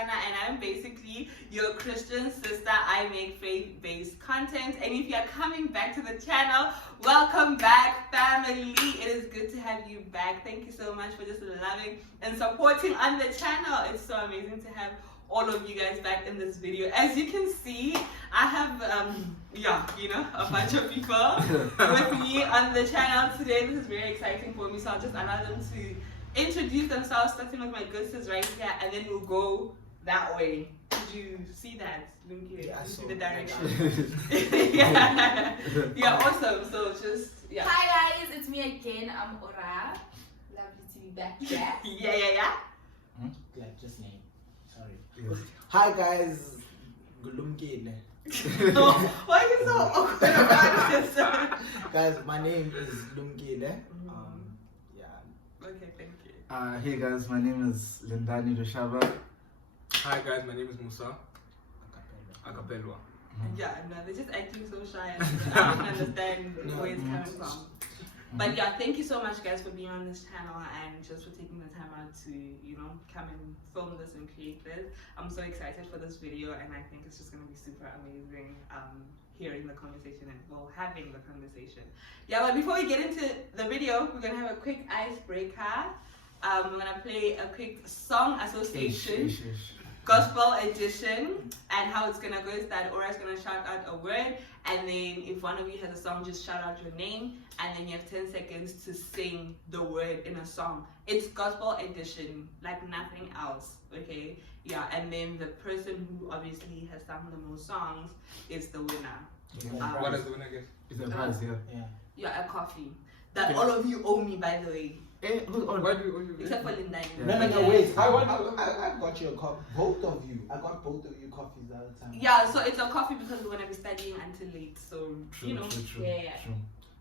and I'm basically your Christian sister. I make faith-based content, and if you're coming back to the channel, welcome back, family. It is good to have you back. Thank you so much for just loving and supporting on the channel. It's so amazing to have all of you guys back in this video. As you can see, I have a bunch of people with me on the channel today. This is very exciting for me, so I'll just allow them to introduce themselves, starting with my good sis right here, and then we'll go that way. Did you see that, Lumkile? Yeah, Did you see the direction? yeah, awesome. So just Hi guys, it's me again. I'm Ora. Lovely to be back here. yeah. Like just name. Sorry. Yes. Hi guys, Lumkile. Why are you so awkward about this? Guys, my name is Lumkile. Okay, thank you. Hey guys, my name is Lindani. Hi guys, my name is Musa. Acapella. Yeah, no, they're just acting so shy. And I don't understand where it's coming from. But yeah, thank you so much, guys, for being on this channel and just for taking the time out to, come and film this and create this. I'm so excited for this video, and I think it's just going to be super amazing hearing the conversation and having the conversation. Yeah, but before we get into the video, we're going to have a quick icebreaker. We're going to play a quick song association. Gospel edition, and how it's gonna go is that Ora's gonna shout out a word, and then if one of you has a song, just shout out your name, and then you have 10 seconds to sing the word in a song. It's gospel edition, like nothing else, okay? Yeah, and then the person who obviously has sung the most songs is the winner. What does the winner get? It's a prize, Yeah, a coffee. That all of you owe me, by the way. Why do you owe you? Except for Lindani. Yeah. No, wait. I got you a coffee. Both of you. I got both of you coffees the other time. Yeah, so it's a coffee because we're gonna be studying until late. So True.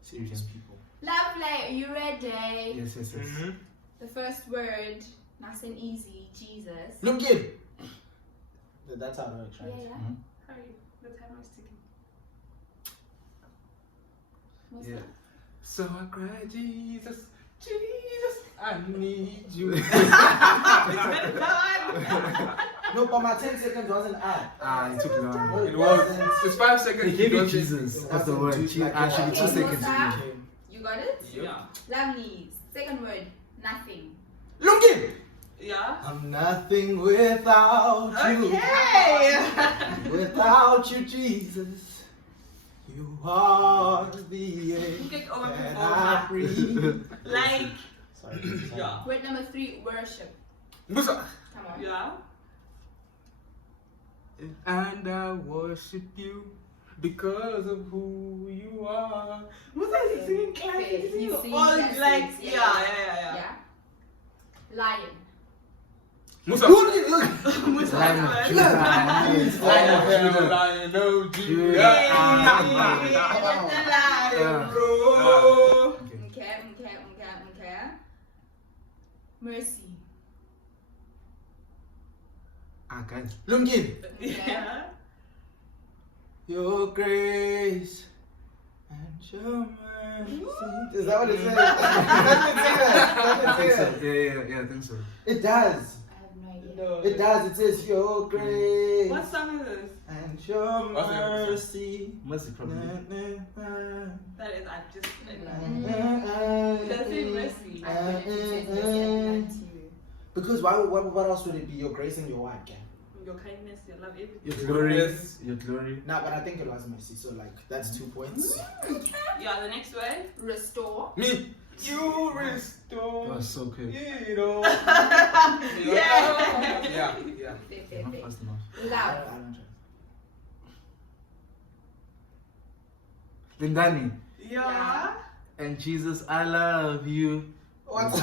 Serious people. Lovely, are you ready? Yes. Mm-hmm. The first word, nice and easy, Jesus. Lumkile. That's how it works, right? Yeah. Hurry, the timer is ticking. What's Yeah. that? So I cried, Jesus, I need you. No, but my 10 seconds wasn't out. It took long. It was. It's 5 seconds. He gave you Don't you- Jesus. That's the word. Should be 2 Okay, seconds. Musa. You got it? Yeah. Lovely. Second word, nothing. Lumkile. Yeah. I'm nothing without you. Okay. Without you, Jesus. You are the air Get over that before I that. breathe. Like, Sorry. yeah. Word number 3, worship. Musa. Come on. Yeah. And I worship you because of who you are. Musa is singing classics. He's singing All classics, like, yeah. yeah. Lion. Musa. Musa. I know Judah. Okay. Mercy. Guys. Lumkile. Yeah. Your grace and your mercy. Is that what it says? Doesn't say that. Yeah, I think so. It does. I have no idea. No. It does. It says your grace What song is this? and your What's the other mercy. Mercy, probably. That is, I just. It Does it mercy? I thought it says mercy, I did that to you. Because what else would it be? Your grace and your what? Okay? Your kindness, your love, everything. Your glory. Yes. Your glory. Nah, but I think it was mercy. So like that's 2 points. Yeah, the next word. Restore. Me. You restore. That was so quick. You know. Yeah. Yeah. Fair. Not fast enough. I Love. don't trust. Lindani. Yeah. And Jesus, I love you. What?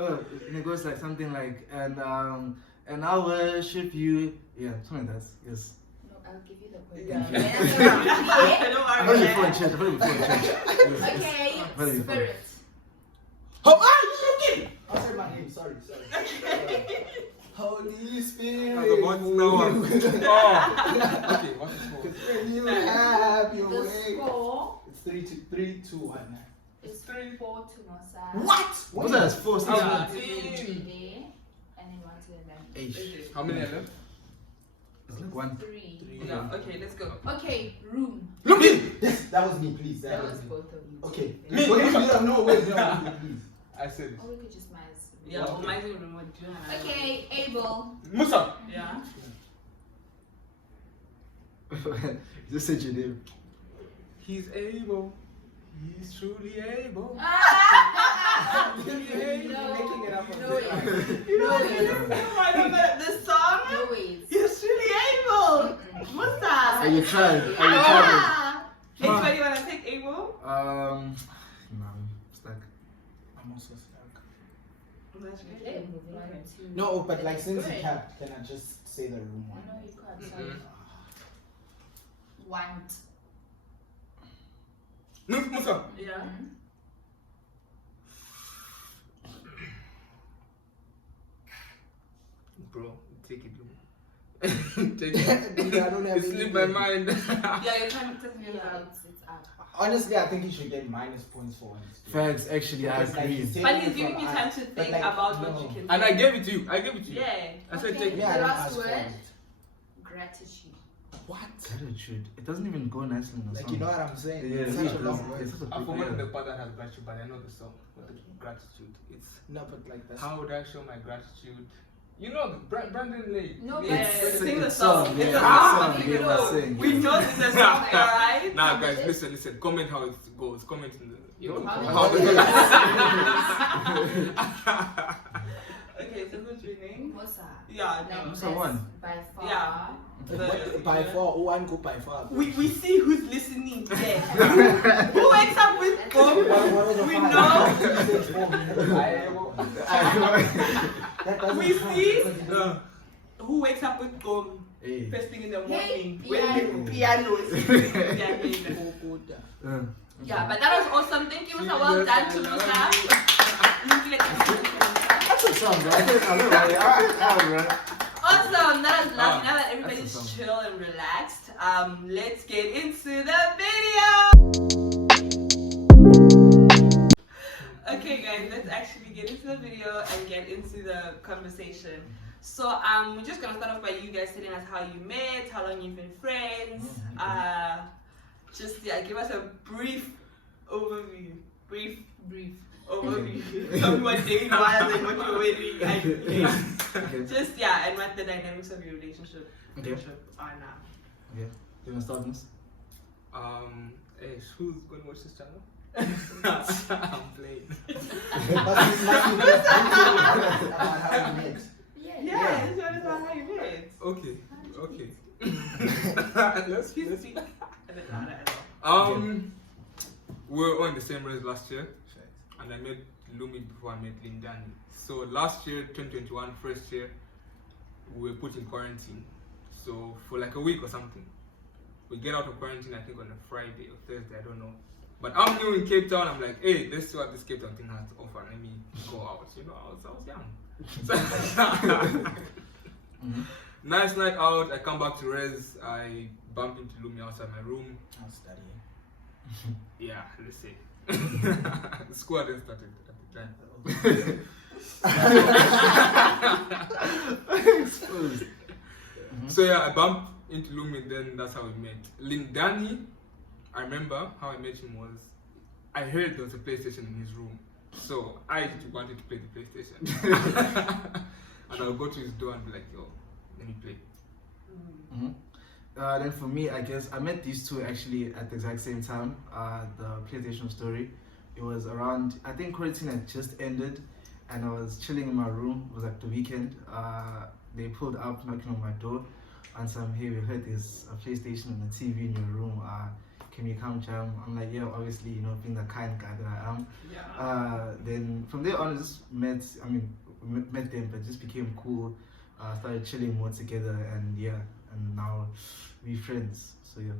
And it goes like something like, and I worship you. Yeah, something like that. Yes. No, I'll give you the word. Yeah. Don't I've worry. heard it before in church. I've heard it before in church. Okay, Very good. spirit. I said my name. Sorry. Holy Spirit. The voice now. Oh. Okay, what is more? Can you have your The way? score It's 3-2-1. is 4 to Musa. What? What's that? 4 Yeah. Lumkile, and then 1 to Lindani. Eight. How many are left? It's like 1. 3. Yeah, okay, let's go. Okay, room. Lumkile! Yes, that was me, please. That That was was me. both of you. Okay. Me. Wait, no, wait, no, please. I said Or we could just minus. Yeah, or my room would do that. Okay, Abel. Musa. Yeah. Just said your name. He's able. He's truly able. You're making it up on No the way. spot. You know, I don't know this song. No ways. You're truly able. What's that? Are you tried? Are you tried? Ah! Hey, do you want to take able? No, stuck. I'm also stuck. Okay, moving on to. No, but the like next since you word. can't, can I just say the room one? No, you can't. Sorry. Mm-mm. Want. Musa. Yeah. Bro, take it. Take it. Dude, I don't have It slipped my anything. mind. Yeah, you're trying to take me Yeah, out. it's up. Honestly, I think you should get minus points for honesty. Facts, actually, I Because, like, agree. he's saying But it he's giving from you us, time to but, think like, about no. what you can And do. I gave it to you. I gave it to you. Yeah. I said Okay. take it. Yeah, I The don't last ask for word? it. Gratitude. What? Gratitude. It doesn't even go nicely in the Like, song. you know what I'm saying? Yeah, It's it such a does. long word. It's such a I've big forgotten word. the part that has gratitude, but I know the song with the gratitude. It's No, but like that's. how would I show my gratitude? You know, Brandon Lake. No, Yeah, but- sing the It's song. song, It's yeah, a song, song. yeah, You know. sing. We know it's a song, alright? Nah, guys, listen. Comment how it goes. Comment in the. You know, How how it Okay, so who's winning? Musa. Yeah, Like, no. Musa that's won. By far. Yeah. What, by far, one go by far. We see who's listening. Yeah. Who wakes up with What gum? was the We five? know. That doesn't We count see because it who wakes up with gum Hey. first thing in the Hey, morning. piano. When the piano is piano. doesn't go down. Yeah, but that was awesome. Thank you, Musa. Well done to Musa. That's a song, bro. I love it. Awesome. That was lovely. Now that That's everybody's awesome. chill and relaxed, let's get into the video. Okay, guys, let's actually get into the video and get into the conversation. So, we're just gonna start off by you guys telling us how you met, how long you've been friends. Just give us a brief overview. Brief overview. Tell me what day it was and what you're waiting. Okay. Just and what the dynamics of your relationship are now. Okay. You wanna start this? Hey, who's gonna watch this channel? I'm playing. But it's like you just answered about how you met. Yeah, this one is about how you met. Okay. Let's Please let's speak a bit louder as well. we were all in the same race last year, and I met Lumi before I met Lindani. So last year, 2021, first year, we were put in quarantine. So for like a week or something, we get out of quarantine. I think on a Friday or Thursday, I don't know. But I'm new in Cape Town. I'm like, hey, let's see what this Cape Town thing has to offer. Let me go out. You know, I was young. Nice night out. I come back to Res. I bump into Lumi outside my room. I was studying. Yeah, let's say. The school hadn't started at the time. Exposed. So yeah, I bumped into Lumi, then that's how we met. Lindani, I remember how I met him was, I heard there was a PlayStation in his room. So I wanted to play the PlayStation. And I'll go to his door and be like, yo, let me play. Then for me, I guess I met these two actually at the exact same time. The PlayStation story. It was around, I think quarantine had just ended, and I was chilling in my room. It was like the weekend. They pulled up, knocking on my door, and some, hey, we heard there's a PlayStation and a TV in your room. Can you come jam? I'm like, yeah, obviously, you know, being the kind guy that I am. Yeah. Then from there on, I just met them, but just became cool. Started chilling more together, and yeah, and now we friends. So yeah.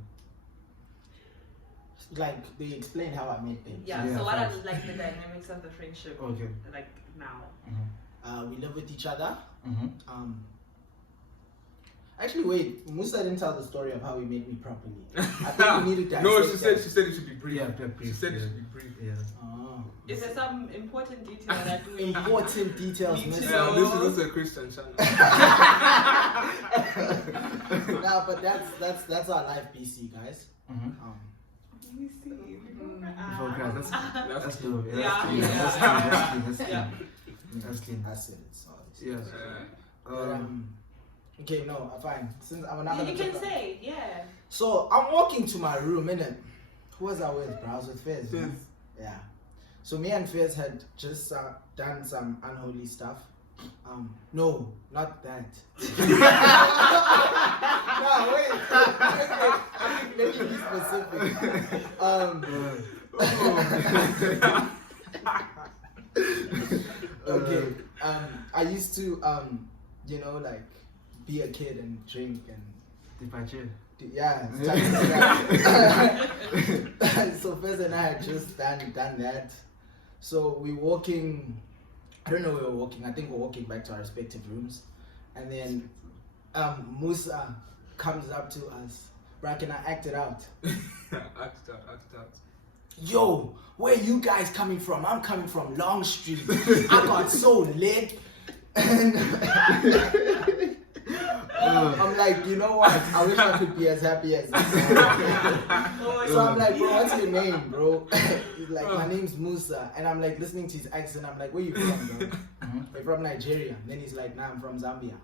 Like they explained how I met them. Yeah, Yeah, so what are facts. like the dynamics of the friendship Okay. like now? We live with each other. Actually, wait. Musa didn't tell the story of how he made me properly. I think we need to No, dissect she said it should be brief. Yeah, brief, She said it yeah. should be brief. Yeah. Oh. Is there some important detail that we Important details Need to missing. know. This is also a Christian channel. Nah, but that's our live PC, guys. Mm-hmm. You see. Before Christ, that's dope. Yeah, That's clean. yeah. That's clean. That's clean. Yeah. That's clean. That's it. It's all. Yes. But, okay, no, fine. Since I'm not gonna You talk can say, yeah. So I'm walking to my room, innit? Who was I with, bro? I was with Fez. Fez. Man. Yeah. So me and Fez had just done some unholy stuff. No, not that. No, wait. Let me be specific. Okay. I used to, like, be a kid and drink and. Departure. Yeah. So Fez and I had just done that. So we walking. I don't know where we were walking. I think we're walking back to our respective rooms, and then Musa comes up to us. Bro, can I act it out? Act it out. Yo, where you guys coming from? I'm coming from Long Street. I got so lit. And I'm like, you know what? I wish I could be as happy as this. So I'm like, bro, what's your name, bro? He's like, my name's Musa. And I'm like, listening to his accent, I'm like, where you from, bro? I'm from Nigeria. And then he's like, nah, I'm from Zambia.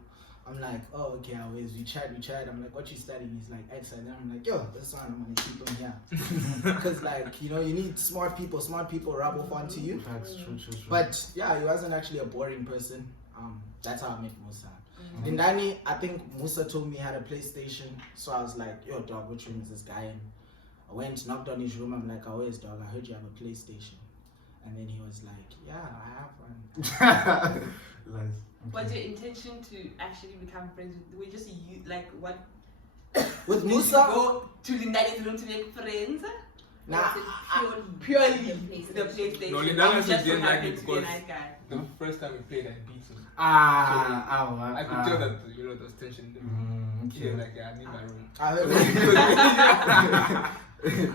I'm like, oh, okay, we chat. I'm like, what you studying? He's like, accent. And I'm like, yo, that's why I'm gonna keep him here. Because, like, you need smart people rub off onto you. Facts, true. But yeah, he wasn't actually a boring person. That's how I met Musa. Lindani, I think Musa told me he had a PlayStation, so I was like, yo dog, which room is this guy in? I went, knocked on his room, I'm like, oh, where's dog? I heard you have a PlayStation. And then he was like, yeah, I have one. Nice. What's your intention to actually become friends with? We just like what? With Did Musa? you go to Lindani's room to make friends? Nah, Purely the PlayStation. No, Lindani I'm just just so didn't like happy it to be a because- nice guy. The first time we played, I beat him. I I could tell that there was tension there. He was Okay. like, yeah, I need my room.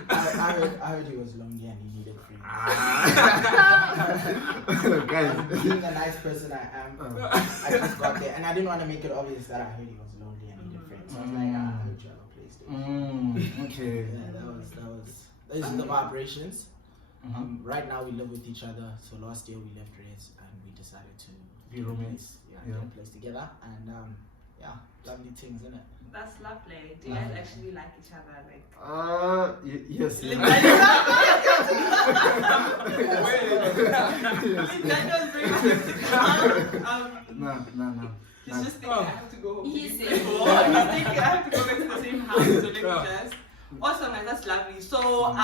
I heard he was lonely and he needed friends. Guys. Being a nice person I am, I just got there. And I didn't want to make it obvious that I heard he was lonely and needed friends. So I was like, I heard you have a PlayStation. Okay. Yeah, those are the vibrations. Right now we live with each other. So last year we left Reds and we decided to Be roommates. get a place together. And lovely things, innit? That's lovely. Do you guys actually like each other? Like, Yes. No. He's just thinking I have to go home. He's He's saying- thinking I have to go back to the same house. So let me just. Awesome, man. That's lovely. So,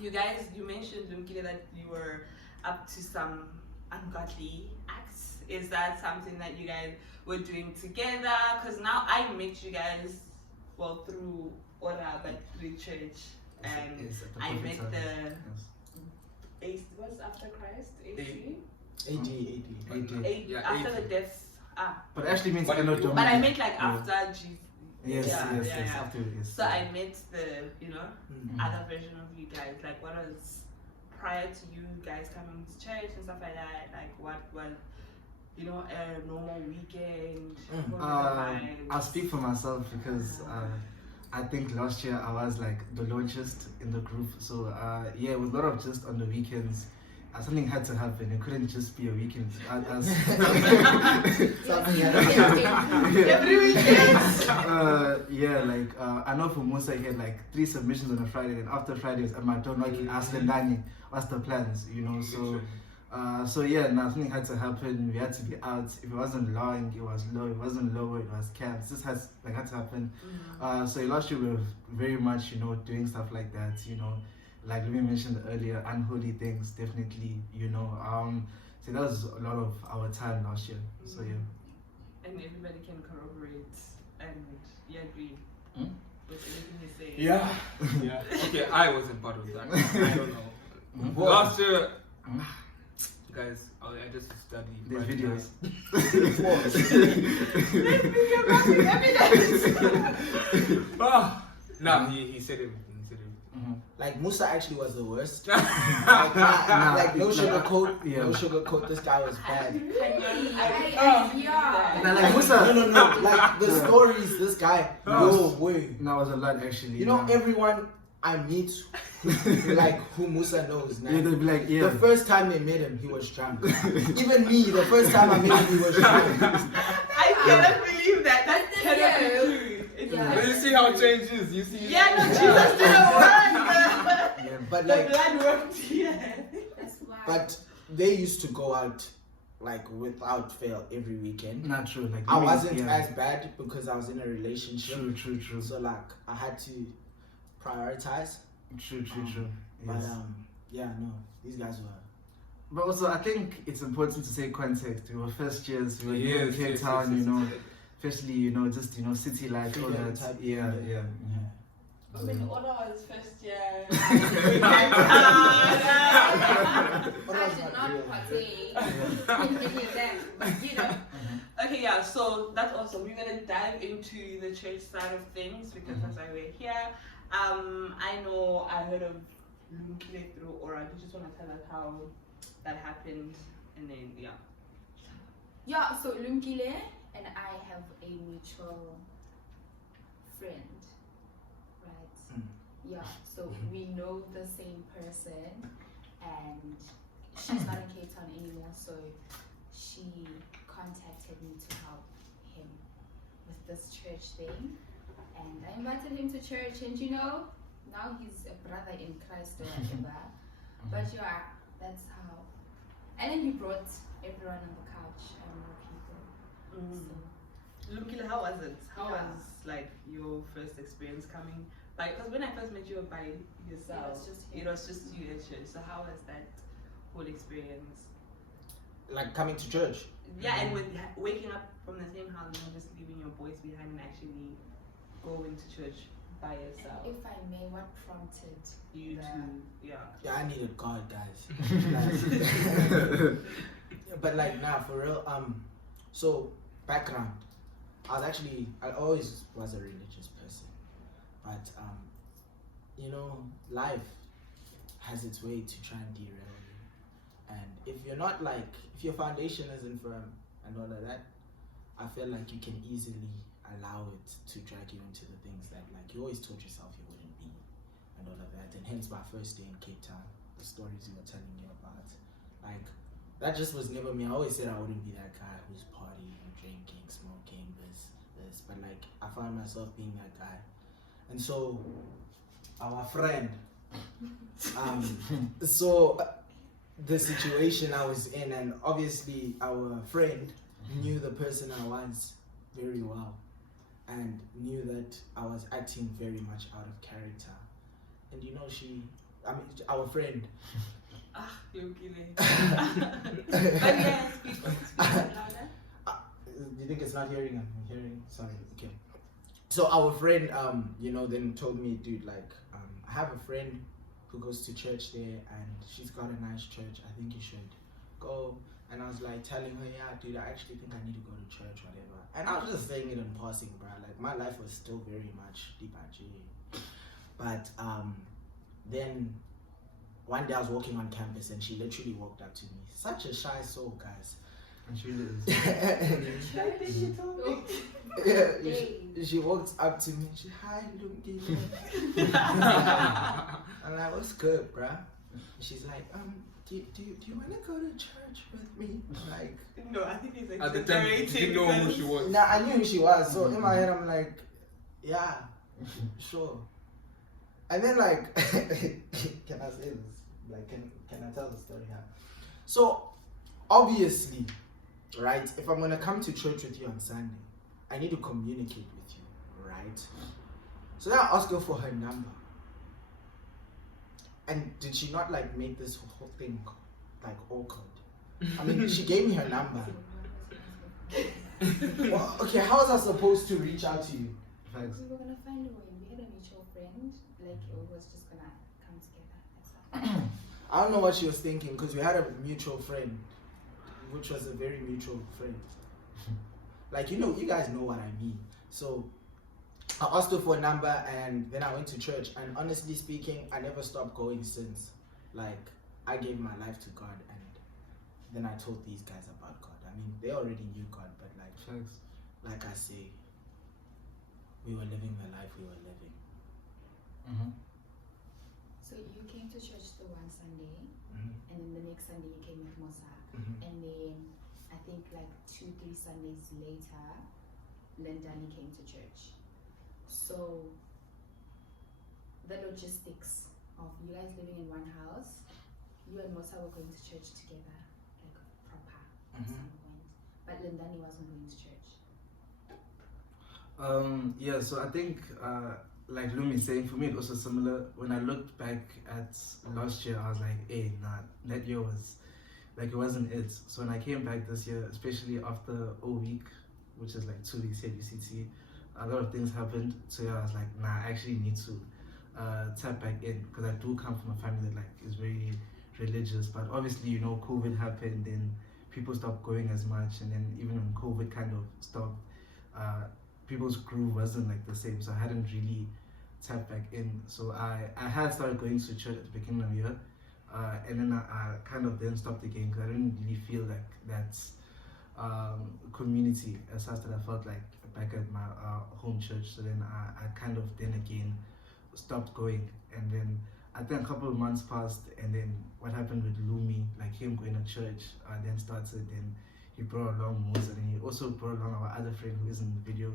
you guys, you mentioned Lumkile that you were up to some ungodly acts. Is that something that you guys were doing together? Because now I met you guys, well, through Ora, but through church, and I met the. What's after Christ? AC? AD. Yeah, After 80. the deaths. But actually means But end of I But I meant like after Jesus. Yes, Yeah, yes, yeah, yes. yeah. After yes. So I met the, Mhm. other version of you guys. Like, what was prior to you guys coming to church and stuff like that? Like, what was, a normal weekend? What were the vibes? I'll speak for myself because I think last year I was like the launchest in the group. So it was a lot of just on the weekends. Something had to happen. It couldn't just be a weekend. Every weekend. I know for Musa he had like 3 submissions on a Friday, and after Friday was at my door knocking, ask Lindani, what's the plans, something had to happen. We had to be out. If it wasn't long, it was low. If it wasn't low, it was camp. This had to happen. So last year we were very much, doing stuff like that, like Lumi mentioned earlier, unholy things, definitely, so that was a lot of our time last year. So yeah. And everybody can corroborate and agree Hmm? with everything you say. Yeah. Okay, I wasn't part of that. I don't know. What? Last year, Guys, I just study. There's but, videos. No, he said everything. He said everything. Like Musa actually was the worst. Like no sugarcoat. Yeah. No sugarcoat. This guy was bad. Now, like Musa, No. Like the stories. This guy. No way. that was a lot actually. You know, everyone I meet, like who Musa knows now. Yeah, they'll be like, yeah. The first time they met him, he was drunk. Even me, the first time I met him, he was drunk. I cannot believe that. That cannot be true. It's Yeah. But you see how change is. You see. Yeah, no, Jesus didn't work. Yeah. But The like, blood worked. Yeah. That's why. but they used to go out like without fail every weekend. Not true. Like I you- wasn't yeah. as bad because I was in a relationship. True. So like I had to prioritize. True. But Yes. yeah, no, these guys were. But also, I think it's important to say context. We were first years. We were here in Yes, Cape yes, Town. yes, You know, yes. especially just city life, all Freedom that. type Yeah. But when Oda was first year. I did not partake in any of that, but you know. Okay, yeah, so that's awesome. We're gonna dive into the church side of things because that's why we're here. I know I heard of Lumkile through Aura. Do you just want to tell us how that happened? And then, yeah. Yeah, so Lumkile and I have a mutual friend, right? Yeah, so we know the same person, and she's not in Cape Town anymore, so she contacted me to help him with this church thing, and I invited him to church, and now he's a brother in Christ or whatever. But yeah, that's how. And then he brought everyone on the couch and more people. So. Lumkile, how was it? How Yeah. was like your first experience coming? Because when I first met you were by yourself, it was just you at church. So how was that whole experience? Like coming to church. Yeah, and with waking up from the same house, just leaving your boys behind and actually going to church by yourself. If I may, what prompted You the- too, yeah. Yeah, I needed God, guys. But like now, for real. So background. I always was a religious person, but life has its way to try and derail you. And if your foundation isn't firm and all of that, I feel like you can easily allow it to drag you into the things that like you always told yourself you wouldn't be and all of that. And hence my first day in Cape Town, the stories you were telling me about, like that just was never me. I always said I wouldn't be that guy who's partying, drinking, smoking, this, but like I found myself being that guy. And so our friend saw the situation I was in, and obviously our friend knew the person I was very well and knew that I was acting very much out of character. And our friend Lumkile. But yeah, speak louder. do you think it's not hearing? I'm hearing. Sorry. Okay. So our friend, then told me, dude, like, I have a friend who goes to church there, and she's got a nice church. I think you should go. And I was like telling her, yeah, dude, I actually think I need to go to church, whatever. And I was just saying it in passing, bro. Like my life was still very much deep at G. But then one day I was walking on campus, and she literally walked up to me. Such a shy soul, guys. And she is. I think she told me. Yeah, she walked up to me. She, hi, Lumkile. I'm like, what's good, bruh? She's like, do you want to go to church with me? Like, No, I think he's At the time, you didn't know who she was. nah, I knew who she was. So in my head, I'm like, yeah, sure. And then like, can I say this? Like, can I tell the story now? So obviously, right, if I'm gonna come to church with you on Sunday, I need to communicate with you, right? So then I asked her for her number. And did she not like make this whole thing like awkward? I mean, she gave me her number. Well, okay, how was I supposed to reach out to you? We were gonna find a way. We had a mutual friend, like it was just gonna come together. That's all. I don't know what she was thinking because we had a mutual friend, which was a very mutual friend. Like, you know, you guys know what I mean. So I asked her for a number and then I went to church. And honestly speaking, I never stopped going since. Like, I gave my life to God and then I told these guys about God. I mean, they already knew God, but like I say, we were living the life we were living. So you came to church the one Sunday, Mhm. and then the next Sunday you came with Musa, Mhm. and then I think like 2-3 Sundays later, Lindani came to church. So the logistics of you guys living in one house, you and Musa were going to church together, like proper at some point, but Lindani wasn't going to church. Yeah, so I think like Lumi is saying, for me it was also similar. When I looked back at last year, I was like, hey, nah, that year was like, it wasn't it. So when I came back this year, especially after a week, which is like 2 weeks here at UCT, a lot of things happened. So yeah, I was like, nah, I actually need to tap back in, because I do come from a family that like is very religious. But obviously, you know, COVID happened, then people stopped going as much, and then even when COVID kind of stopped, people's groove wasn't like the same. So I hadn't really tapped back in. So I had started going to church at the beginning of the year, and then I kind of then stopped again because I didn't really feel like that's community as such that I felt like back at my home church. So then I kind of then again stopped going, and then I think a couple of months passed, and then what happened with Lumi, like him going to church, then started, then he brought along Musa, and he also brought along our other friend who is in the video,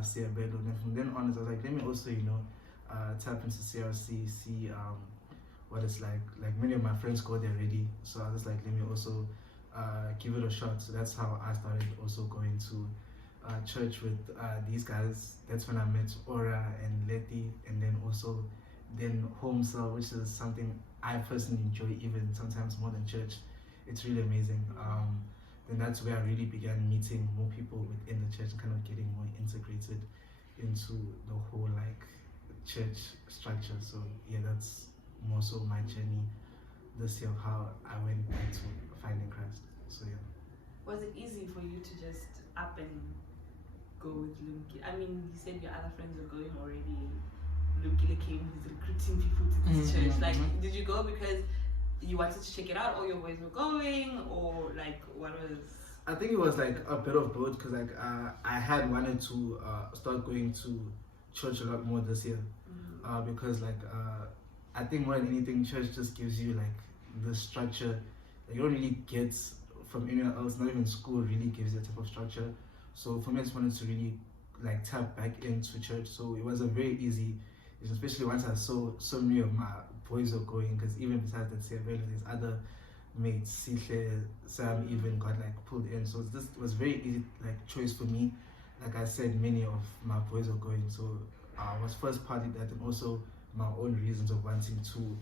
Siabelo. And from then on, I was like, let me also, you know, tap into CRC, see what it's like. Like many of my friends go there already, so I was like, let me also give it a shot. So that's how I started also going to church with these guys. That's when I met Ora and Letty, and then also then home cell, which is something I personally enjoy even sometimes more than church. It's really amazing. Then that's where I really began meeting more people within the church and kind of getting more integrated into the whole like church structure. So yeah, that's more so my journey this year of how I went into finding Christ. So yeah. Was it easy for you to just up and go with Lumkile? I mean, you said your other friends were going already. Lumkile came, he's recruiting people to this church. Like, did you go because you wanted to check it out, or your boys were going, or like what was? I think it was like a bit of both, because like I had wanted to start going to church a lot more this year, because like I think more than anything, church just gives you like the structure that you don't really get from anywhere else. Not even school really gives you that type of structure. So for me, I just wanted to really like tap back into church. So it was a very easy, especially once I saw so many of my boys were going, because even besides that, there's other mates, Sam even got like pulled in. So this was very easy like choice for me. Like I said, many of my boys were going, so I was first part of that, and also my own reasons of wanting to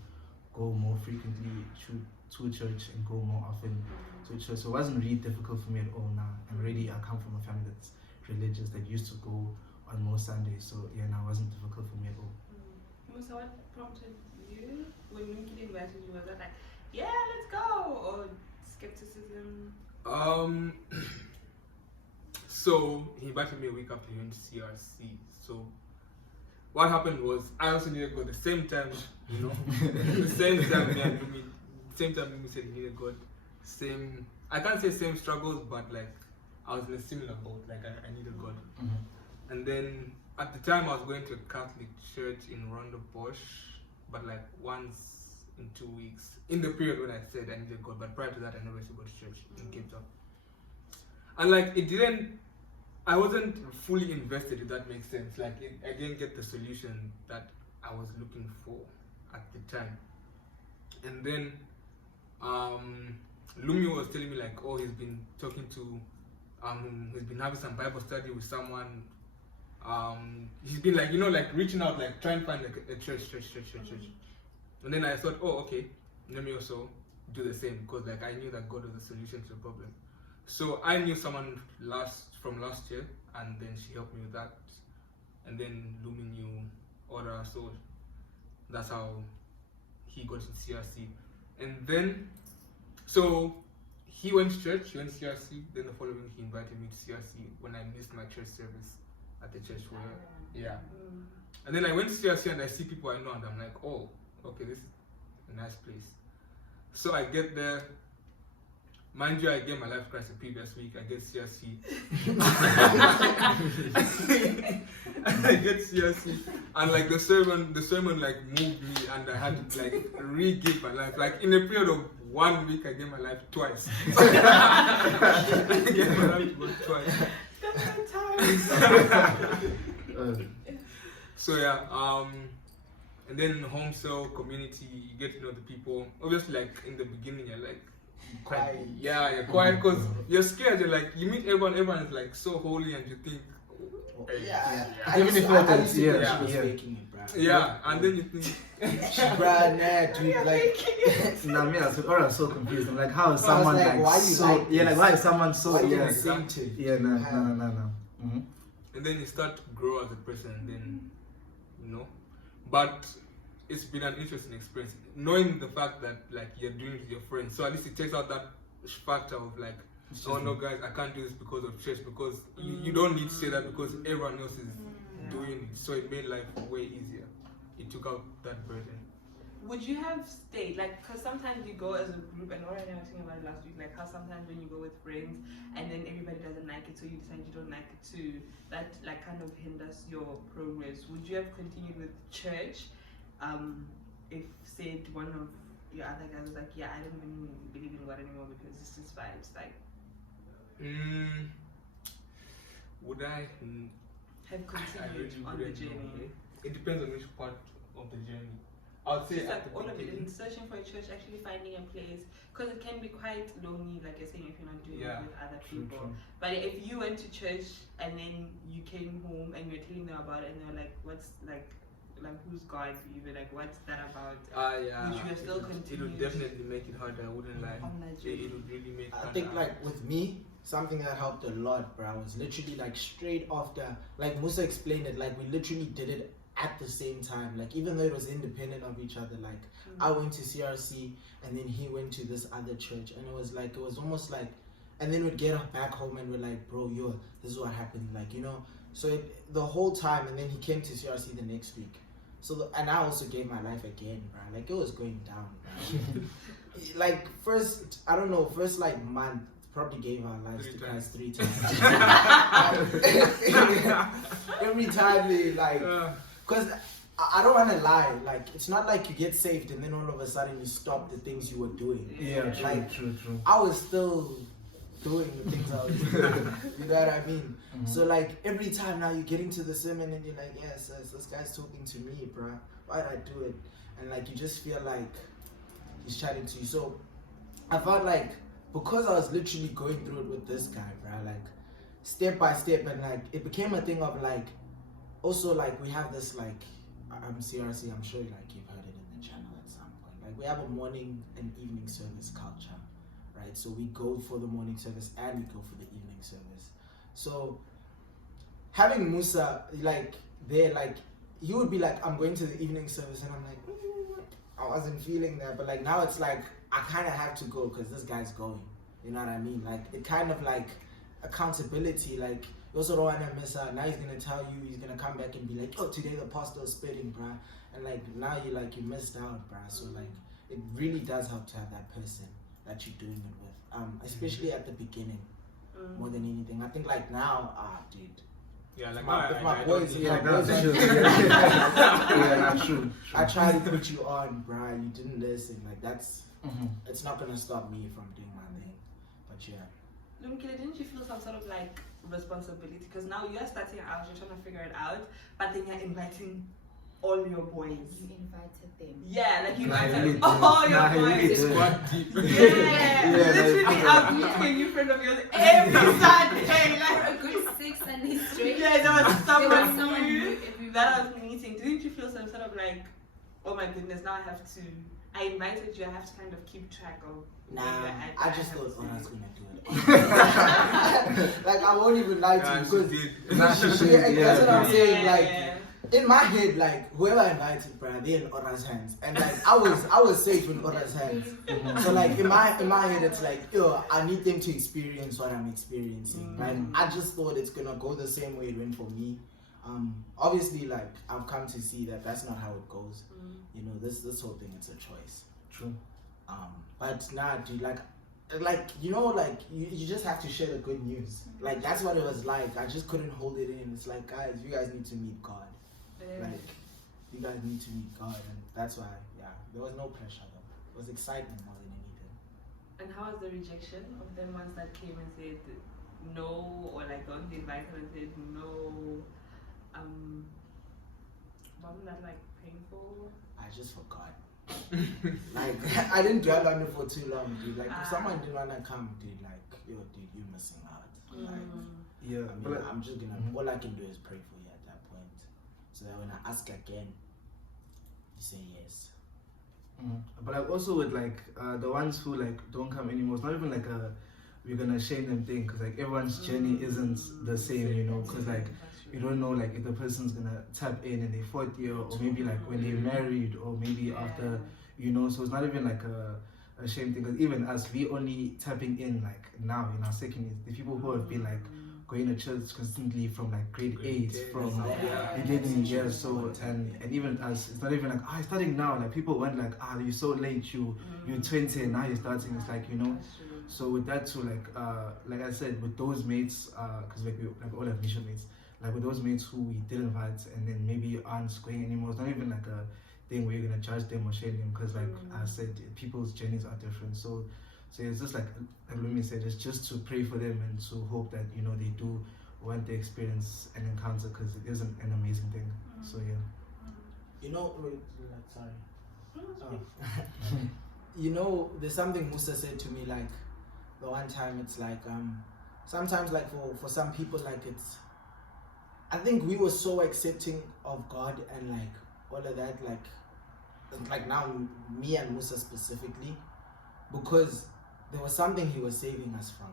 go more frequently to church and go more often to church. So it wasn't really difficult for me at all now. And already I come from a family that's religious, that used to go on most Sundays. So yeah, now it wasn't difficult for me at all. So what prompted you when Lumkile invited you? Was that like, yeah, let's go, or skepticism? So he invited me a week after he went to CRC. So what happened was I also needed to go the same time, you know, the same time me and Lumi, same time Lumi said he needed God. Same, I can't say same struggles, but like I was in a similar boat. Like I needed God. And then at the time I was going to a Catholic church in Rondebosch, but like once in 2 weeks, in the period when I said I needed God. But prior to that, I never used to go to church in Cape Town. And like I wasn't fully invested, if that makes sense. Like I didn't get the solution that I was looking for at the time. And then Lumi was telling me like, oh, he's been talking to, he's been having some Bible study with someone. He's been like, you know, like reaching out, like trying to find like a church. And then I thought, oh, okay, let me also do the same, because like I knew that God was the solution to the problem. So I knew someone from last year, and then she helped me with that. And then Lumi knew Ora, so that's how he got into CRC. And then, so he went to church, he went to CRC, then the following week he invited me to CRC when I missed my church service at the church where, yeah. And then I went to CRC and I see people I know and I'm like, oh, okay, this is a nice place. So I get there, mind you, I gave my life to Christ the previous week, I get CRC. I get CRC and like the sermon like moved me and I had to like re-give my life. Like in a period of 1 week I gave my life twice. I gave my life to God twice. So yeah, and then home cell community, you get to know the people. Obviously like in the beginning you're like quiet. Yeah, you're quiet because you're scared. You're like, you meet everyone is like so holy and you think Even if not, and then you think, bruh, nah, dude, like, nah, me, I was so confused. I'm like, how is someone like, why you so, like yeah, like, why is someone so, why yeah, no. Mm-hmm. And then you start to grow as a person, and then, you know, but it's been an interesting experience, knowing the fact that, like, you're doing it with your friends, so at least it takes out that factor of, like, oh no guys, I can't do this because of church, because you don't need to say that because everyone else is doing it, so it made life way easier. It took out that burden. Would you have stayed, like, because sometimes you go as a group, and Laura and I were talking about it last week, like how sometimes when you go with friends and then everybody doesn't like it, so you decide you don't like it too, that like kind of hinders your progress. Would you have continued with church if said one of your other guys was like, yeah, I don't even believe in God anymore because it's just vibes, like? Would I have continued on the journey? It depends on which part of the journey. I would say just like at the all of it, beginning. in searching for a church, actually finding a place, because it can be quite lonely, like you're saying, if you're not doing it with other people. True. But if you went to church and then you came home and you're telling them about it, and they're like, "What's like who's God?" You were like, "What's that about?" Yeah. Would you have still It continued? would definitely make it harder. I wouldn't lie. On that It journey. would really make it I harder. think like with me, something that helped a lot, bro, was literally like straight after, like Musa explained it, like we literally did it at the same time, like even though it was independent of each other, like I went to CRC and then he went to this other church, and it was almost like, and then we'd get back home and we're like, bro, this is what happened, like, you know, so the whole time, and then he came to CRC the next week, so and I also gave my life again, bro, like it was going down, bro. Like first like month, probably gave our lives to Christ 3 times. Every time they like, because I don't want to lie, like it's not like you get saved and then all of a sudden you stop the things you were doing. Yeah, true, like, true. I was still doing the things I was doing. You know what I mean? Mm-hmm. So like every time now you get into the sermon and you're like, yes, this guy's talking to me, bruh. Why did I do it? And like you just feel like he's chatting to you. So I felt like, because I was literally going through it with this guy, bruh, like step by step, and like it became a thing of like, also like we have this like, CRC, I'm sure like you've heard it in the channel at some point. Like we have a morning and evening service culture, right? So we go for the morning service and we go for the evening service. So having Musa like there, like he would be like, I'm going to the evening service, and I'm like, I wasn't feeling that, but like now it's like I kind of have to go because this guy's going. You know what I mean? Like it kind of like accountability, like you also don't want to miss out. Now he's gonna tell you, he's gonna come back and be like, oh, today the pastor is spitting, bruh, and like now you missed out, bruh. So like it really does help to have that person that you're doing it with, especially at the beginning, more than anything. I think like now, dude. Yeah, like my boys, True. I tried to put you on, bruh. You didn't listen. Like that's, it's not gonna stop me from doing my thing. But yeah. Lumkile, didn't you feel some sort of like responsibility? Because now you're starting out, you're trying to figure it out, but then you're inviting all your boys. You invited them. Yeah, like you Nah, invited really all your Nah, he really boys. did. Squad deep. Yeah, literally I'm meeting a new friend of yours every Sunday. For Like a good 6 Sundays straight. yeah, there was There was someone someone new new every that I was meeting. Didn't you feel some sort of like, oh my goodness, now I invited you, I have to kind of keep track of where Nah, you're at. I just thought Ona's gonna do it. Like I won't even lie to you because Nah, she did. that's what I'm saying. Like in my head, like whoever invited, bro, they're in Ora's hands, and like I was safe in Ora's hands. So like in my head, it's like, yo, I need them to experience what I'm experiencing. Like I just thought it's gonna go the same way it went for me. Obviously, like I've come to see that that's not how it goes. You know, this whole thing, it's a choice. True. But nah, dude, like you know, like you just have to share the good news. Like that's what it was like. I just couldn't hold it in. It's like, guys, you guys need to meet God. Like you guys need to meet God, and that's why, yeah, there was no pressure though. It was excitement more than anything. And how was the rejection of them ones that came and said no, or like don't invite her and said no? Wasn't that like painful? I just forgot. Like I didn't dwell on it for too long, dude. Like if someone didn't wanna come, dude, like yo, dude, you're missing out. Like Yeah, I mean, I'm just gonna all I can do is pray for you at that point, so that when I ask again, you say yes. But like also with like the ones who like don't come anymore, it's not even like we're gonna shame them thing, because like everyone's journey isn't the same, you know, because like you don't know like if the person's gonna tap in their 4th year, or maybe like when they're married, or maybe after, you know, so it's not even like a shame thing, because even us, we only tapping in like now in our 2nd year. The people who have been like going to church constantly from like grade 8 from beginning, yeah. So and even us, it's not even like it's starting now. Like people went like, you're so late, you're 20 and now you're starting. It's like, you know. So with that too, like I said, with those mates, because like we all have mission mates. Like with those mates who we didn't invite and then maybe aren't going anymore, it's not even like a thing where you're gonna judge them or shame them, because like I said, people's journeys are different. So it's just like Lumi said, it's just to pray for them and to hope that, you know, they do want to experience an encounter, because it is an amazing thing. So yeah. You know, sorry. You know, there's something Musa said to me like the one time. It's like sometimes like for some people, like it's, I think we were so accepting of God and like all of that, like now me and Musa specifically, because there was something he was saving us from.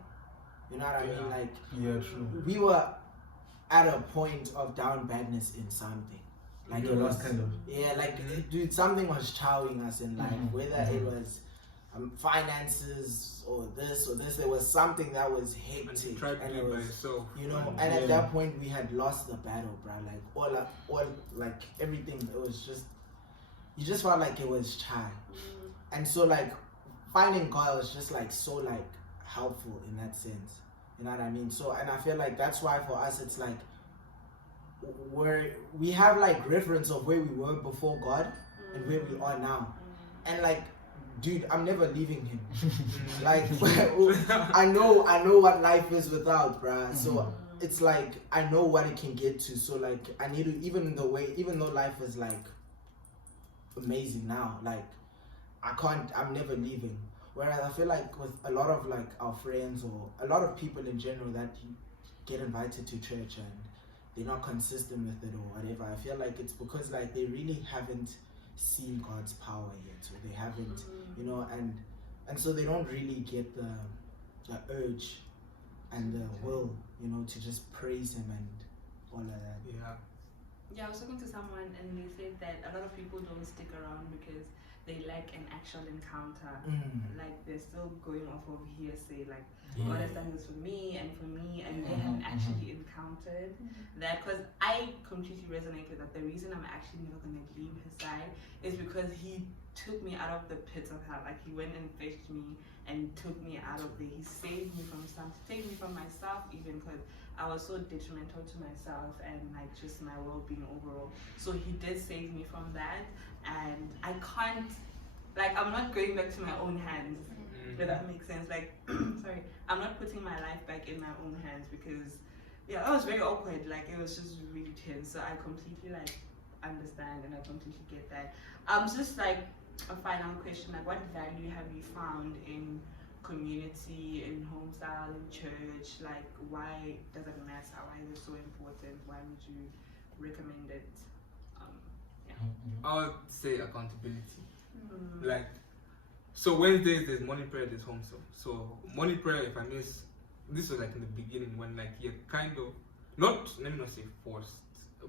You know what I mean? Like, yeah, true. We were at a point of down badness in something. Like it was kind of, yeah, like dude, something was chowing us in life, whether it was finances or this, there was something that was hectic, and it was, you know, and at that point we had lost the battle, bro. Like all like everything, it was just, you just felt like it was chai, and so like finding God was just like so like helpful in that sense, you know what I mean? So, and I feel like that's why for us it's like we have like reference of where we were before God and where we are now, and like, dude, I'm never leaving him. Like, I know what life is without, bruh. So it's like, I know what it can get to. So like, I need to, even though life is like amazing now, like I'm never leaving. Whereas I feel like with a lot of like our friends or a lot of people in general that you get invited to church and they're not consistent with it or whatever, I feel like it's because like they really haven't seen God's power yet, or they haven't, you know, and so they don't really get the urge and the will, you know, to just praise him and all of that. Yeah, I was talking to someone and they said that a lot of people don't stick around because they lack an actual encounter. Like they're still going off of hearsay, like God has done this for me, and they haven't actually encountered that. Because I completely resonate with that. The reason I'm actually never going to leave his side is because he took me out of the pit of hell. Like he went and fetched me and took me out of there. He saved me from something, saved me from myself even, because I was so detrimental to myself and like just my well-being overall. So he did save me from that, and I can't, like, I'm not going back to my own hands. Does that make sense? Like, sorry, I'm not putting my life back in my own hands, because yeah, that was very awkward. Like it was just really tense. So I completely like understand and I completely get that. Just like a final question, like what value have you found in community, in home style, in church? Like why does it matter? Why is it so important? Why would you recommend it? I would say accountability. Like, so Wednesdays there's morning prayer, there's home stuff. So morning prayer, if I miss, this was like in the beginning when like you're kind of let me not say forced,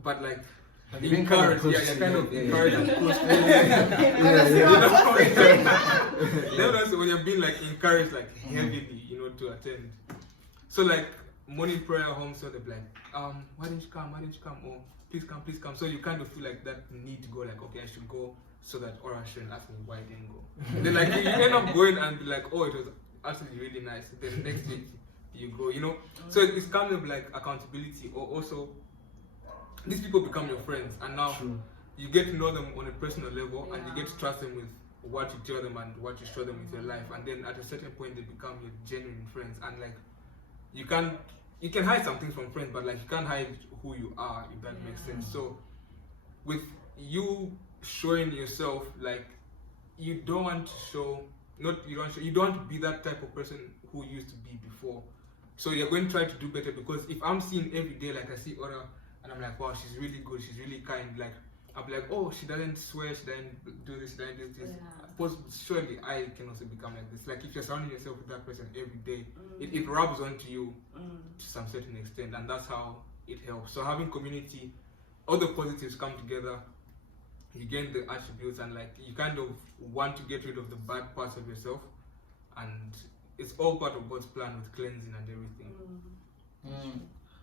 but like Have you been kind of encouraged, pushed? kind of Yeah. encouraged and pushed. Then also when you're being like encouraged like heavily, to attend. So like morning prayer home, so they're like, why didn't you come? Why didn't you come? Oh, please come, please come. So you kind of feel like that need to go, like, okay, I should go so that Ora shouldn't ask me why I didn't go. And then like you end up going and be like, oh, it was actually really nice. Then next week you go, So it's kind of like accountability, or also these people become your friends, and now you get to know them on a personal level, and you get to trust them with what you tell them and what you show them with your life, and then at a certain point they become your genuine friends, and like you can hide some things from friends, but like you can't hide who you are, if that makes sense. So with you showing yourself, like you don't want to be that type of person who you used to be before. So you're going to try to do better, because if I'm seeing every day, like I see Ora and I'm like, wow, she's really good, she's really kind, like I'm like, oh, she doesn't swear, she doesn't do this, she doesn't do this. Surely I can also become like this. Like if you're surrounding yourself with that person every day, it rubs onto you to some certain extent, and that's how it helps. So having community, all the positives come together, you gain the attributes, and like you kind of want to get rid of the bad parts of yourself, and it's all part of God's plan with cleansing and everything.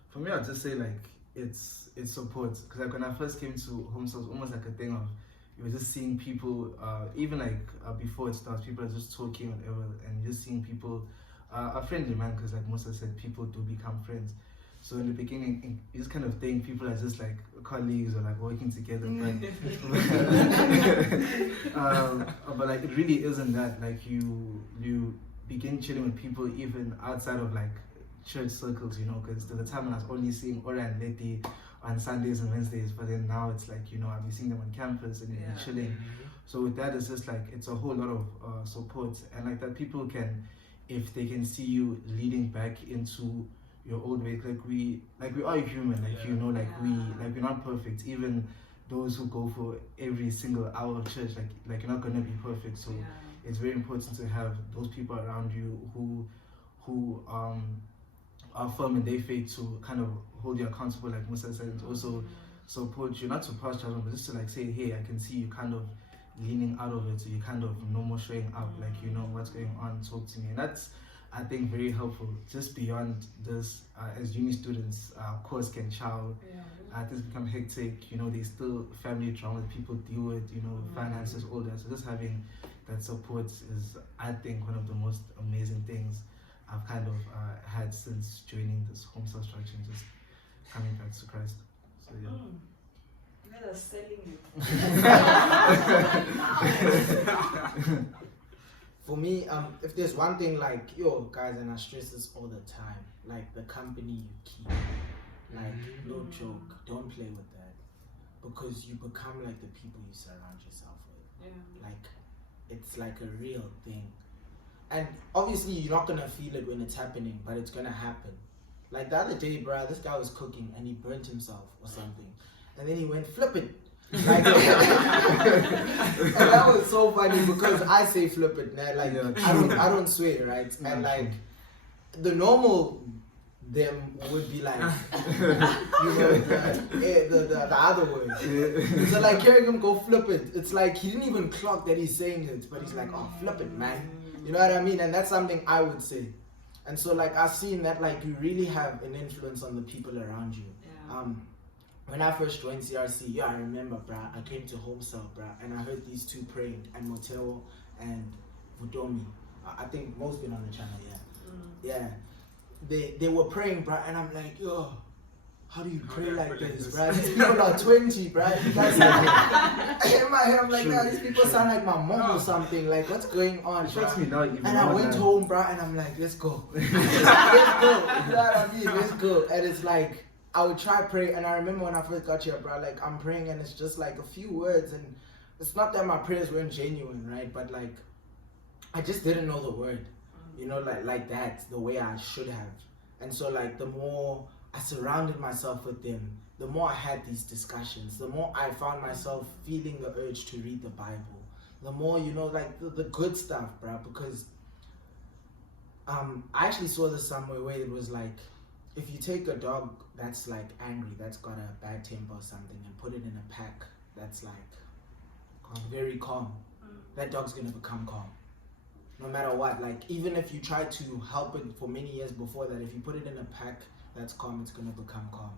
For me, I'd just say like it's support, because like when I first came to home, so it was almost like a thing of you were just seeing people, even like before it starts, people are just talking whatever, and just seeing people are friendly, man, because like Musa said, people do become friends. So in the beginning, you just kind of think people are just like colleagues or like working together, but like it really isn't that. Like you begin chilling with people even outside of like church circles, because there was a time when I was only seeing Ora and Letty on Sundays and Wednesdays, but then now it's like, I'll be seeing them on campus and chilling. So with that, it's just like, it's a whole lot of support, and like that people can, if they can see you leading back into your old ways, like we are human, we're not perfect. Even those who go for every single hour of church, like you're not gonna be perfect. So it's very important to have those people around you who are firm in their faith, to kind of hold you accountable, like Musa said, and also support you, not to pass judgment, but just to like say, hey, I can see you kind of leaning out of it, so you kind of no more showing up, like what's going on, talk to me. And that's, I think, very helpful. Just beyond this, as uni students, course can chow, things become hectic, there's still family drama that people deal with, finances, all that. So just having that support is, I think, one of the most amazing things I've kind of had since joining this home cell structure and just coming back to Christ. So yeah. You guys are selling it. For me, if there's one thing, like, guys, and I stress this all the time, like the company you keep, like, no joke, don't play with that, because you become like the people you surround yourself with. Like, it's like a real thing. And obviously you're not gonna feel it when it's happening, but it's gonna happen. Like the other day, bro, this guy was cooking and he burnt himself or something, and then he went flipping. Like, and that was so funny, because I say flip it, man. Like I don't swear, right? And like the normal them would be like, the other word. So like hearing him go flip it, it's like he didn't even clock that he's saying it, but he's like, oh, flip it, man. You know what I mean? And that's something I would say. And so like I've seen that like you really have an influence on the people around you. When I first joined CRC, I remember, bruh, I came to home cell, bruh, and I heard these two praying, and Moteo and Vudomi. I think most been on the channel, They were praying, bruh, and I'm like, yo, how do you pray like this, bruh? These people are 20, bruh. You guys in my head, I'm like, nah, these people sound like my mom or something. Like, what's going on, bruh? And I went home, bruh, and I'm like, let's go. Let's go. You know what I mean? Let's go. And it's like, I would try pray, and I remember when I first got here, bro, like I'm praying and it's just like a few words, and it's not that my prayers weren't genuine, right? But like, I just didn't know the word, like that, the way I should have. And so like, the more I surrounded myself with them, the more I had these discussions, the more I found myself feeling the urge to read the Bible, the more, like the good stuff, bro, because I actually saw this somewhere where it was like, if you take a dog that's like angry, that's got a bad temper or something, and put it in a pack that's like very calm, that dog's gonna become calm. No matter what, like even if you try to help it for many years before that, if you put it in a pack that's calm, it's gonna become calm.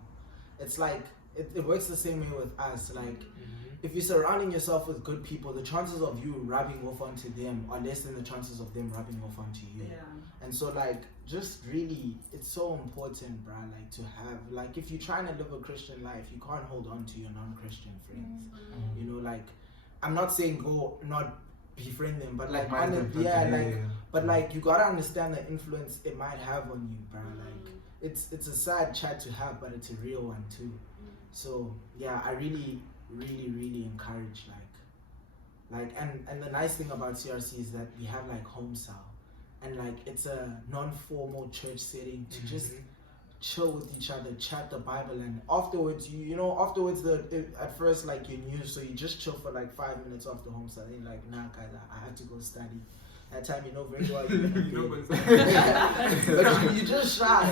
It's like, it works the same way with us. Like, if you're surrounding yourself with good people, the chances of you rubbing off onto them are less than the chances of them rubbing off onto you. Yeah. And so like, just really, it's so important, bruh, like to have, like if you're trying to live a Christian life, you can't hold on to your non-Christian friends. You know, like, I'm not saying go not befriend them, but like, but like, you gotta understand the influence it might have on you, bruh. Like, it's a sad chat to have, but it's a real one too. So yeah, I really encourage and the nice thing about CRC is that we have like home cell, and like it's a non-formal church setting to just chill with each other, chat the Bible, and afterwards afterwards at first like you're new, so you just chill for like 5 minutes after home cell, and you're like, nah guys, I have to go study. That time you know very well but you just shy.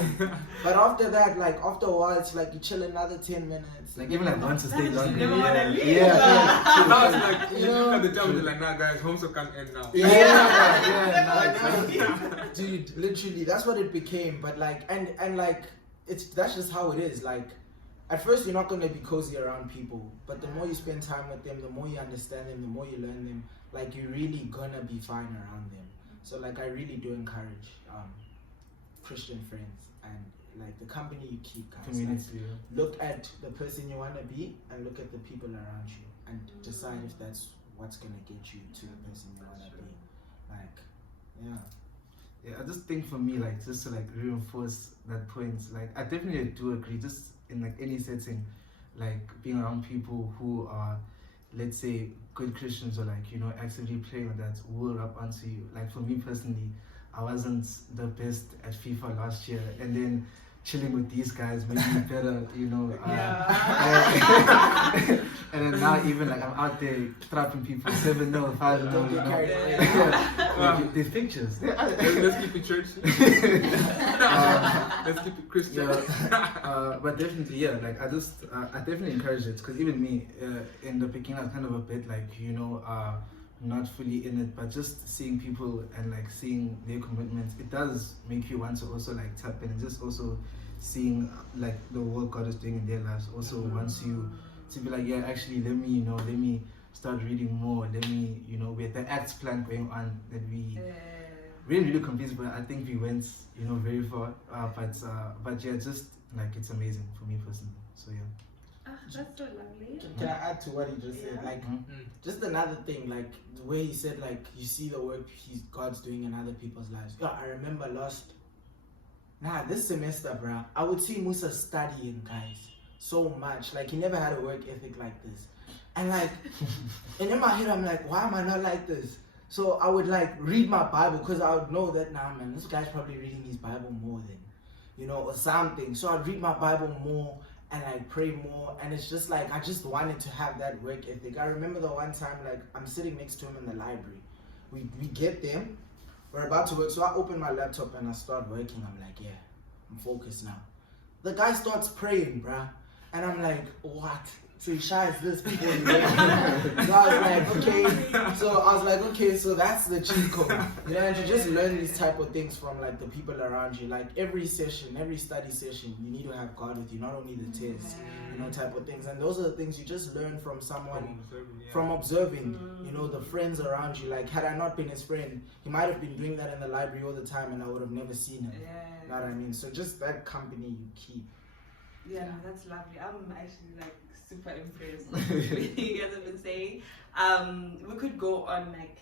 But after that, like after a while, it's like you chill another 10 minutes. Like even like once to stay longer. You never wanna leave. Now it's like you look at the time, they're like, nah guys, home so can't end now. Dude, literally, that's what it became. But like, and like, that's just how it is. Like, at first you're not gonna be cozy around people, but the more you spend time with them, the more you understand them, the more you learn them. Like, you're really gonna be fine around them. So like, I really do encourage Christian friends, and like the company you keep, guys. Community. Look at the person you wanna be, and look at the people around you, and decide if that's what's gonna get you to the person you wanna be. Like, yeah, I just think for me, like, just to like reinforce that point, like I definitely do agree. Just in like any setting, like being around people who are, let's say, good Christians, or like, you know, actively playing with that will rub onto you. Like for me personally, I wasn't the best at FIFA last year, and then chilling with these guys made me better, you know. And then now even like I'm out there trapping people 7-0, 5-0. don't get carried away. These pictures. Let's keep it church. Let's keep it Christian. But definitely, yeah, like I definitely encourage it, because even me in the beginning I was kind of a bit like, you know, not fully in it, but just seeing people and like seeing their commitment, it does make you want to also like tap in, and just also seeing like the work God is doing in their lives also wants you to be like, yeah, actually let me start reading more, let me, you know, with the Acts plan going on that we really confused, but I think we went, you know, very far. But yeah, just like it's amazing for me personally. So yeah. That's so lovely. Can I add to what he just said? Like, just another thing, like the way he said, like you see the work God's doing in other people's lives. Yeah, I remember this semester, bruh, I would see Musa studying, guys, so much. Like, he never had a work ethic like this. And like, and in my head, I'm like, why am I not like this? So I would like read my Bible, because I would know that, nah, man, this guy's probably reading his Bible more than, you know, or something. So I'd read my Bible more and like pray more, and it's just like I just wanted to have that work ethic. I remember the one time, like I'm sitting next to him in the library. We get there, we're about to work, so I open my laptop and I start working. I'm like, yeah, I'm focused now. The guy starts praying, bruh, and I'm like, what? So he shies this before he works. So I was like, okay, so that's the cheat code. You know, and you just learn these type of things from like the people around you. Like every session, every study session, you need to have God with you, not only the test, you know, type of things. And those are the things you just learn from someone, from observing, you know, the friends around you. Like, had I not been his friend, he might have been doing that in the library all the time, and I would have never seen him. You know what I mean? So just that company you keep. Yeah, no, that's lovely. I'm actually like super impressed with what you guys have been saying. We could go on like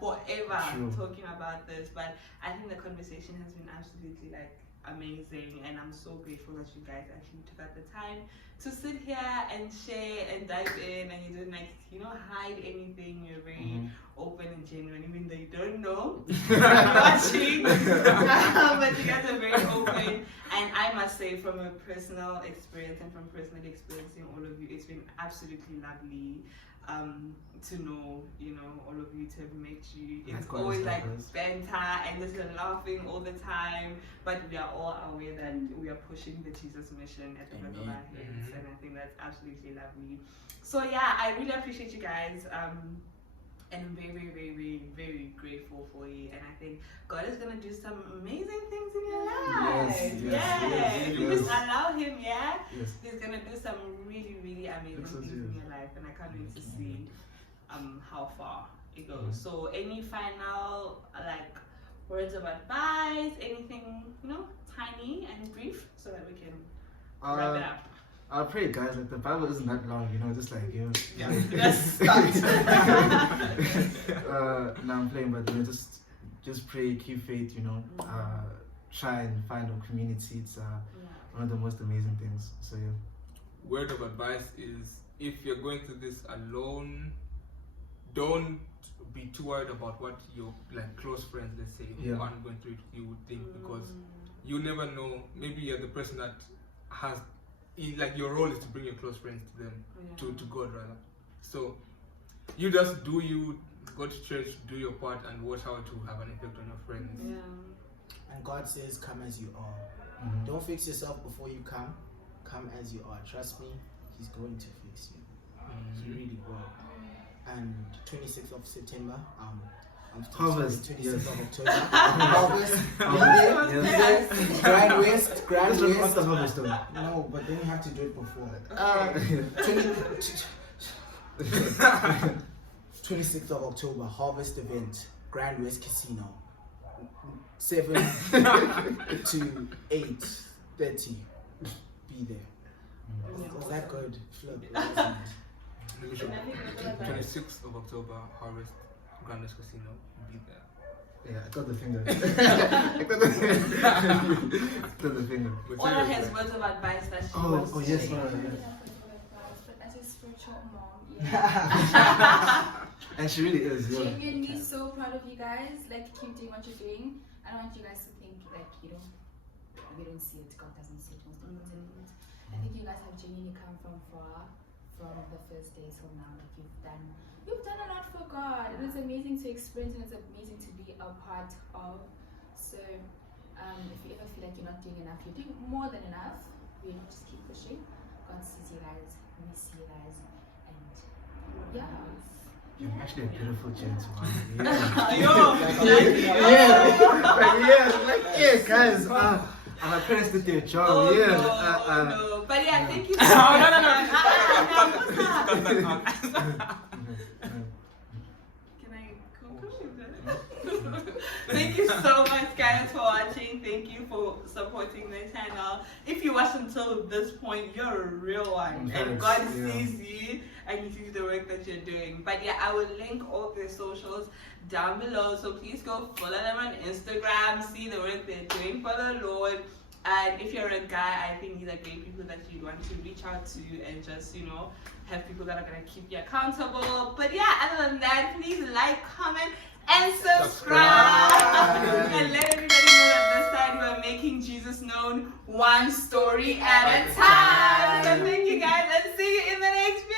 forever talking about this, but I think the conversation has been absolutely like amazing, and I'm so grateful that you guys actually took out the time to sit here and share and dive in, and you didn't like, you know, hide anything. You're very open and genuine, even though you don't know watching. But you guys are very open, and I must say, from a personal experience and from personally experiencing all of you, it's been absolutely lovely. to know, you know, all of you, to have met you. It's Likewise, always like likewise. banter and just laughing all the time, but we are all aware that we are pushing the Jesus mission at the back of our heads, and I think that's absolutely lovely. So yeah, I really appreciate you guys, and I'm very, very, very, very, very grateful for you, and I think God is gonna do some amazing things in your life. If you just allow Him, He's gonna do some really, really amazing things in your life, and I can't wait to see how far it goes. So any final like words of advice, anything, you know, tiny and brief, so that we can wrap it up. I'll pray, guys. Like the Bible isn't that long, you know, just like you. Let's start. No, I'm playing, but you know, just pray, keep faith, you know. Try and find a community. It's one of the most amazing things. So yeah. Word of advice is, if you're going through this alone, don't be too worried about what your like close friends, let's say, who aren't going through it, you would think, because you never know. Maybe you're the person that has, like, your role is to bring your close friends to them, to God rather. So you just do you, go to church, do your part, and watch how to have an impact on your friends. And God says, come as you are. Don't fix yourself before you come. Come as you are. Trust me, He's going to fix you. He really will. And 26th of September, I'm still Harvest, 26th of October. Harvest. Grand West. No, but then you have to do it before. 26th of October, Harvest event, Grand West Casino. 7 to 8:30. Be there. Was that good? Flip. 26th of October, Harvest, Grand West Casino, be there. Yeah, I got the finger. I got the finger. Ola has words of advice that she wants to yes, share. As a spiritual mom, And she really is. genuinely so proud of you guys. Like, keep doing what you're doing. I don't want you guys to think like we don't see it. God doesn't see it. Most people don't see it. I think you guys have genuinely come from far, from the first day till now. Like, you've done a lot for God, and it's amazing to experience, and it's amazing to be a part of. So if you ever feel like you're not doing enough, you're doing more than enough. Really, just keep pushing. God sees you guys, we see you guys, and You're actually a beautiful gentleman. Guys. And my parents did their job. No. But yeah, thank you so much. Can I conclude? Thank you so much, guys, for watching. Thank you for supporting the channel. If you watched until this point, you're a real one, and God sees you and He sees the work that you're doing. But yeah, I will link all their socials down below, so please go follow them on Instagram, see the work they're doing for the Lord. And if you're a guy, I think these are great people that you want to reach out to and just, you know, have people that are going to keep you accountable. But yeah, other than that, please like, comment, and subscribe. And let everybody know that this time we're making Jesus known one story at a time. So thank you guys, and see you in the next video.